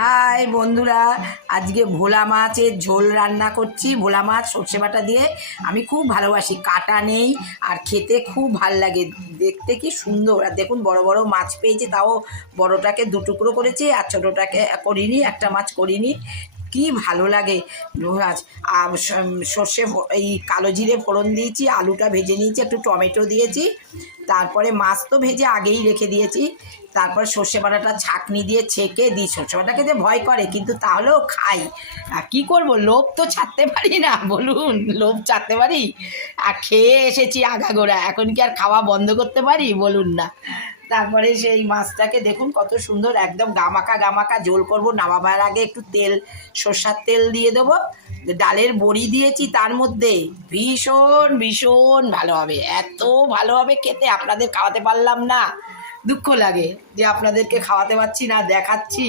High বন্ধুরা, আজকে ভোলা মাছের ঝোল রান্না করছি। ভোলা মাছ সর্ষে বাটা দিয়ে আমি খুব ভালোবাসি, কাটা নেই আর খেতে খুব ভাল লাগে, দেখতে কি সুন্দর। আর দেখুন বড় বড় মাছ পেয়েছি, তাও বড়টাকে দু টুকরো করেছি আর ছোটোটাকে করিনি, একটা মাছ করিনি। কি ভালো লাগে মাছ। আর সর্ষে এই কালো জিরে ফোড়ন দিয়েছি, আলুটা ভেজে নিয়েছি, একটু টমেটো দিয়েছি, তারপরে মাছ তো ভেজে আগেই রেখে দিয়েছি। তারপর সর্ষে বাটাটা ছাঁকনি দিয়ে ছেঁকে দিই। সর্ষে বাটা খেতে ভয় করে, কিন্তু তাহলেও খাই। আর কী করবো, লোভ তো ছাড়তে পারি না, বলুন লোভ ছাড়তে পারি? আর খেয়ে এসেছি আগাগোড়া, এখন কি আর খাওয়া বন্ধ করতে পারি বলুন না। তারপরে সেই মাছটাকে দেখুন কত সুন্দর, একদম গামাকা গামাকা ঝোল করব। নামাবার আগে একটু তেল, সর্ষার তেল দিয়ে দেবো, ডালের বড়ি দিয়েছি তার মধ্যে, ভীষণ ভীষণ ভালো হবে, এত ভালো হবে খেতে। আপনাদের খাওয়াতে পারলাম না, দুঃখ লাগে যে আপনাদেরকে খাওয়াতে পারছি না, দেখাচ্ছি।